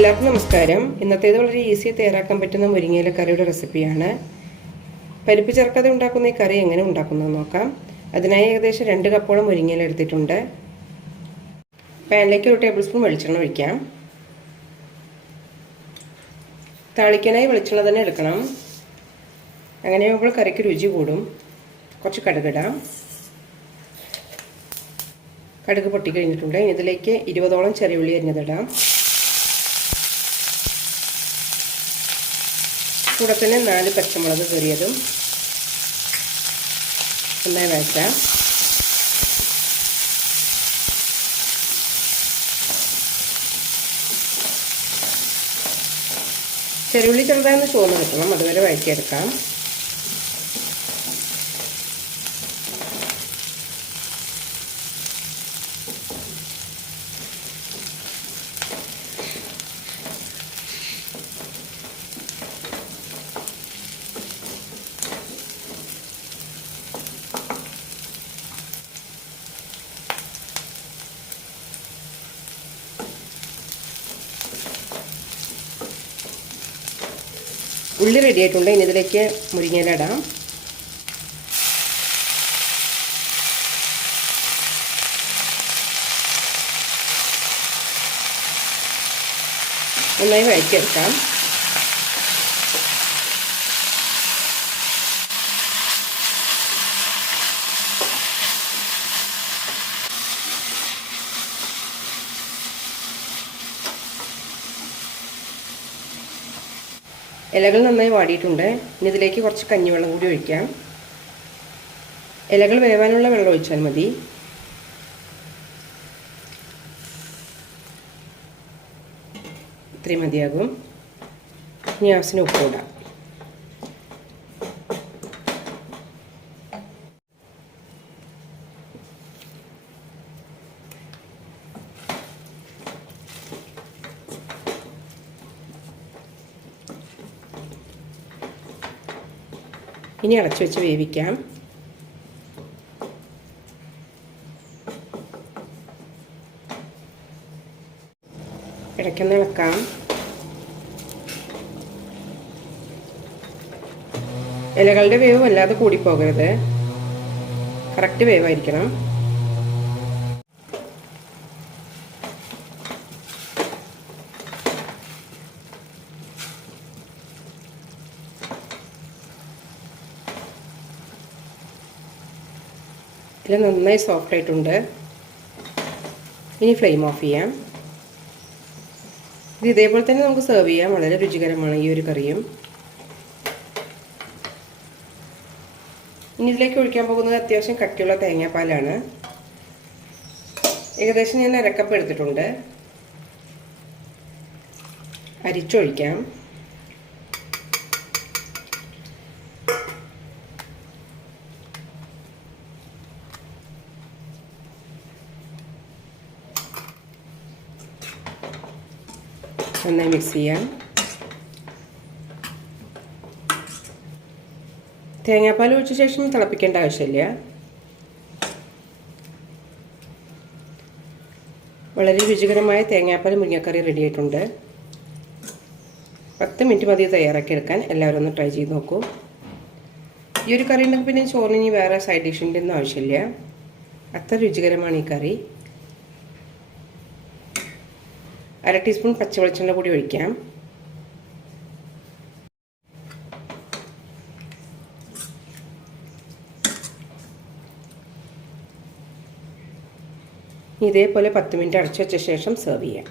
എല്ലാവർക്കും നമസ്കാരം. ഇന്നത്തേത് വളരെ ഈസി തയ്യാറാക്കാൻ പറ്റുന്ന മുരിങ്ങയില കറിയുടെ റെസിപ്പിയാണ് പരിപ്പ് ചേർക്കാതെ ഉണ്ടാക്കുന്ന ഈ കറി എങ്ങനെ ഉണ്ടാക്കുന്നത് നോക്കാം. അതിനായി ഏകദേശം രണ്ട് കപ്പോളം മുരിങ്ങയില എടുത്തിട്ടുണ്ട്. പാനിലേക്ക് ഒരു ടേബിൾ സ്പൂൺ വെളിച്ചെണ്ണ ഒഴിക്കാം. താളിക്കാനായി വെളിച്ചെണ്ണ തന്നെ എടുക്കണം. അങ്ങനെ ആകുമ്പോൾ കറിക്ക് രുചി കൂടും. കുറച്ച് കടുകിടാം കടുക് പൊട്ടിക്കഴിഞ്ഞിട്ടുണ്ട് ഇനി ഇതിലേക്ക് ഇരുപതോളം ചെറിയ ഉള്ളി അരിഞ്ഞതിടാം. കൂടെ തന്നെ നാല് പച്ചമുളക് കയറിയതും നന്നായി വഴറ്റാം. ചെറുള്ളി ചെറുതായൊന്ന് ചുവന്ന് കിട്ടണം അതുവരെ വഴറ്റിയെടുക്കാം. ഉള്ളി റെഡി ആയിട്ടുണ്ട്. ഇനി ഇതിലേക്ക് മുരിങ്ങയില ഇടാം. നന്നായി വഴറ്റിയെടുക്കാം. ഇലകൾ നന്നായി വാടിയിട്ടുണ്ട്. ഇനി ഇതിലേക്ക് കുറച്ച് കഞ്ഞിവെള്ളം കൂടി ഒഴിക്കാം. ഇലകൾ വേവാനുള്ള വെള്ളം ഒഴിച്ചാൽ മതി. ഇത്രയും മതിയാകും. ഇനി ആവശ്യത്തിന് ഉപ്പ് ഇടാം. ഇനി അടച്ചു വെച്ച് വേവിക്കാം. ഇടയ്ക്കൊന്ന് ഇളക്കാം ഇലകളുടെ വേവ് വല്ലാതെ കൂടിപ്പോകരുത്. കറക്റ്റ് വേവായിരിക്കണം. ഇതിൽ നന്നായി സോഫ്റ്റ് ആയിട്ടുണ്ട്. ഇനി ഫ്ലെയിം ഓഫ് ചെയ്യാം. ഇത് ഇതേപോലെ തന്നെ നമുക്ക് സെർവ് ചെയ്യാം. വളരെ രുചികരമാണ് ഈ ഒരു കറിയും. ഇനി ഇതിലേക്ക് ഒഴിക്കാൻ പോകുന്നത് അത്യാവശ്യം കട്ടിയുള്ള തേങ്ങാപ്പാലാണ്. ഏകദേശം ഞാൻ അരക്കപ്പ് എടുത്തിട്ടുണ്ട്. അരിച്ചൊഴിക്കാം. നന്നായി മിക്സ് ചെയ്യാം തേങ്ങാപ്പാൽ ഒഴിച്ച ശേഷം തിളപ്പിക്കേണ്ട ആവശ്യമില്ല. വളരെ രുചികരമായ തേങ്ങാപ്പാൽ മുരിങ്ങക്കറി റെഡിയായിട്ടുണ്ട് പത്ത് മിനിറ്റ് മതി തയ്യാറാക്കിയെടുക്കാൻ എല്ലാവരും ഒന്ന് ട്രൈ ചെയ്ത് നോക്കൂ. ഈ ഒരു കറി ഉണ്ടെങ്കിൽ പിന്നെ ചോറിന് ഇനി വേറെ സൈഡ് ഡിഷിന്റെ ഒന്നും ആവശ്യമില്ല. അത്ര രുചികരമാണ് ഈ കറി. അര ടീസ്പൂൺ പച്ചവെളിച്ചെണ്ണ കൂടി ഒഴിക്കാം. ഇതേപോലെ പത്ത് മിനിറ്റ് അടച്ചു വെച്ച ശേഷം സെർവ് ചെയ്യാം.